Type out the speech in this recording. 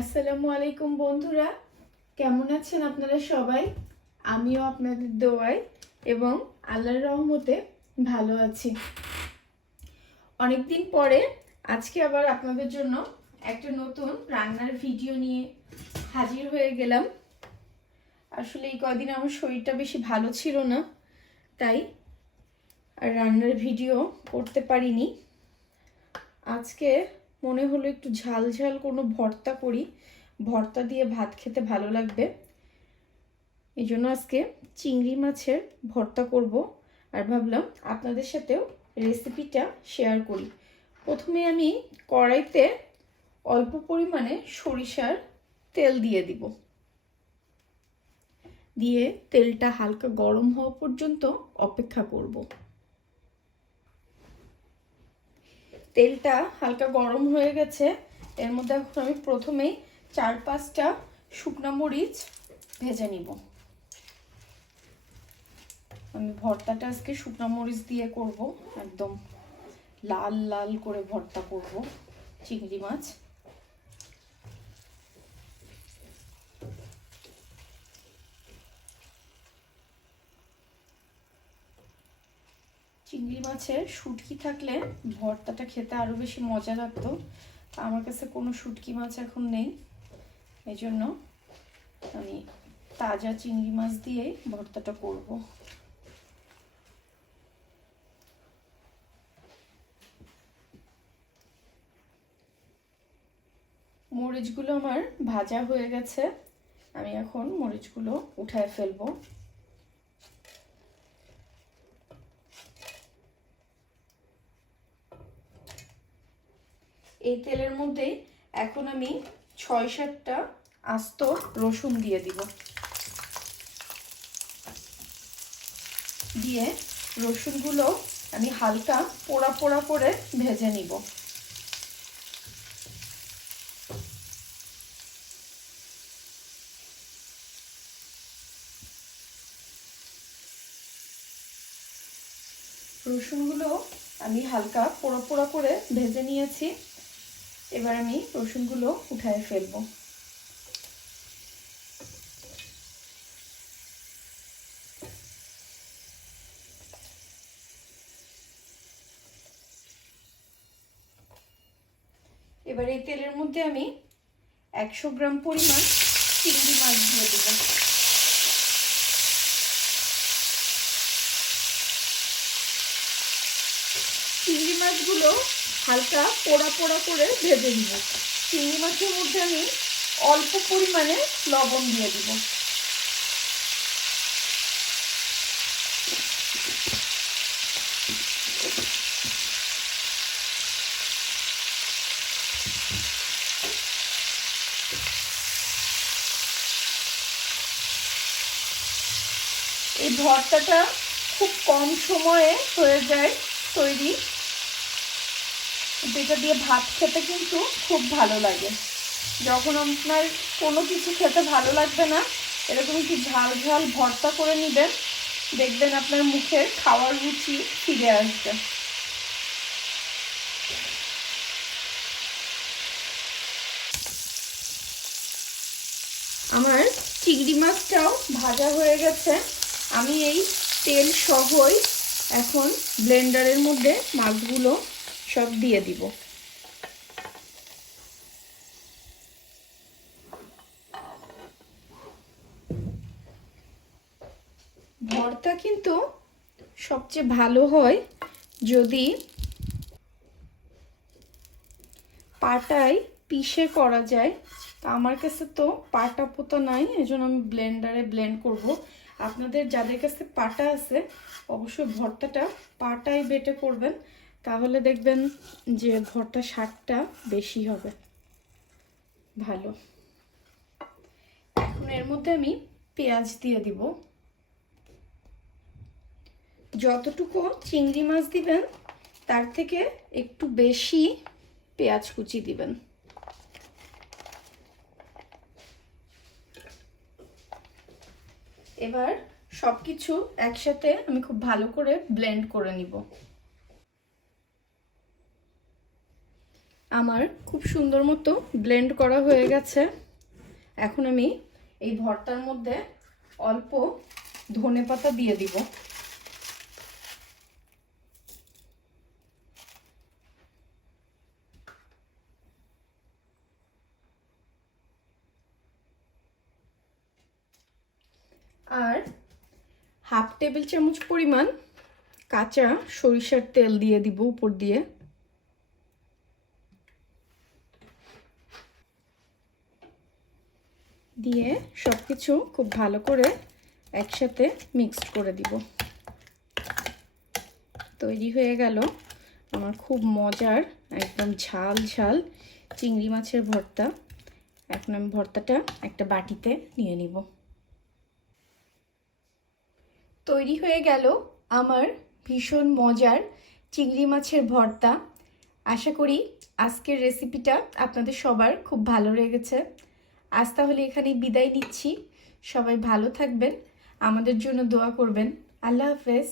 আসসালামু আলাইকুম বন্ধুরা, কেমন আছেন আপনারা সবাই? আমিও আপনাদের দোয়ায় এবং আল্লাহর রহমতে ভালো আছি। অনেকদিন পরে আজকে আবার আপনাদের জন্য একটা নতুন রান্নার ভিডিও নিয়ে হাজির হয়ে গেলাম। আসলে এই কদিন আমার শরীরটা বেশি ভালো ছিল না, তাই আর রান্নার ভিডিও করতে পারিনি। আজকে মনে হলো একটু ঝাল ঝাল কোনো ভর্তা করি, ভর্তা দিয়ে ভাত খেতে ভালো লাগবে। এই জন্য আজকে চিংড়ি মাছের ভর্তা করব, আর ভাবলাম আপনাদের সাথেও রেসিপিটা শেয়ার করি। প্রথমে আমি কড়াইতে অল্প পরিমাণে সরিষার তেল দিয়ে দিব। দিয়ে তেলটা হালকা গরম হওয়া পর্যন্ত অপেক্ষা করব। তেলটা হালকা গরম হয়ে গেছে। এর মধ্যে এখন আমি প্রথমেই 4-5টা শুকনো মরিচ ভেজে নিব। আমি ভর্তাটা আজকে শুকনো মরিচ দিয়ে করব, একদম লাল লাল করে ভর্তা করব চিংড়ি মাছ। চিংড়ি মাছের শুটকি থাকলে ভর্তাটা খেতে আরো বেশি মজা লাগতো। আমার কাছে কোনো শুটকি মাছ এখন নেই, এই জন্য আমি তাজা চিংড়ি মাছ দিয়ে ভর্তাটা করব। মরিচগুলো আমার ভাজা হয়ে গেছে, আমি এখন মরিচগুলো উঠায় ফেলবো। এই তেলের মধ্যে এখন আমি 6-7টা আস্ত রসুন দিয়ে দিব। দিয়ে রসুনগুলো আমি হালকা পোড়া পোড়া করে ভেজে নিব। রসুনগুলো আমি হালকা পোড়া পোড়া করে ভেজে নিয়েছি। এবার আমি রসুনগুলো উঠায় ফেলবো। এবার এই তেলের মধ্যে আমি 100 গ্রাম পরিমাণ চিংড়ি মাছ দিয়ে দেব। চিংড়ি মাছগুলো হালকা পোড়া পোড়া করে ভেজে নিব। চিংড়ি মাছের মধ্যে আমি অল্প পরিমাণে লবণ দিয়ে দিব। এই ভর্তাটা খুব কম সময়ে হয়ে যায় তৈরি, যেটা দিয়ে ভাত খেতে কিন্তু খুব ভালো লাগে। যখন আপনার কোনো কিছু খেতে ভালো লাগবে না, এরকম একটু ঝাল ঝাল ভর্তা করে নেবেন, দেখবেন আপনার মুখে খাওয়ার রুচি ফিরে আসবে। আমার চিংড়ি মাছটাও ভাজা হয়ে গেছে। আমি এই তেল সহই এখন ব্লেন্ডারের মধ্যে মাছগুলো সব দিয়ে দিব। ভর্তা কিন্তু সবচেয়ে ভালো হয় যদি পাটায় পিষে করা যায়। তা আমার কাছে তো পাটা পোতা নাই, এজন্য আমি ব্লেন্ডারে ব্লেন্ড করব। আপনাদের যাদের কাছে পাটা আছে অবশ্যই ভর্তাটা পাটায় বেটে করবেন, তাহলে দেখবেন যে ভর্তা স্বাদটা বেশি হবে ভালো। এখন এর মধ্যে আমি পেঁয়াজ দিয়ে দিব। যতটুকু চিংড়ি মাছ দিবেন তার থেকে একটু বেশি পেঁয়াজ কুচি দিবেন। এবার সবকিছু একসাথে আমি খুব ভালো করে ব্লেন্ড করে নিব। আমার খুব সুন্দর মতো ব্লেন্ড করা হয়ে গেছে। এখন আমি এই ভর্তার মধ্যে অল্প ধনেপাতা দিয়ে দিব। আর হাফ টেবিল চামচ পরিমাণ কাঁচা সরিষার তেল দিয়ে দিব উপর দিয়ে। দিয়ে সবকিছু খুব ভালো করে একসাথে মিক্সড করে দিব। তৈরি হয়ে গেল আমার খুব মজার একদম ঝাল ঝাল চিংড়ি মাছের ভর্তা। এখন আমি ভর্তাটা একটা বাটিতে নিয়ে নিব। তৈরি হয়ে গেল আমার ভীষণ মজার চিংড়ি মাছের ভর্তা। আশা করি আজকের রেসিপিটা আপনাদের সবার খুব ভালো লেগেছে। আজ তাহলে এখানেই বিদায় নিচ্ছি। সবাই ভালো থাকবেন, আমাদের জন্য দোয়া করবেন। আল্লাহ হাফেজ।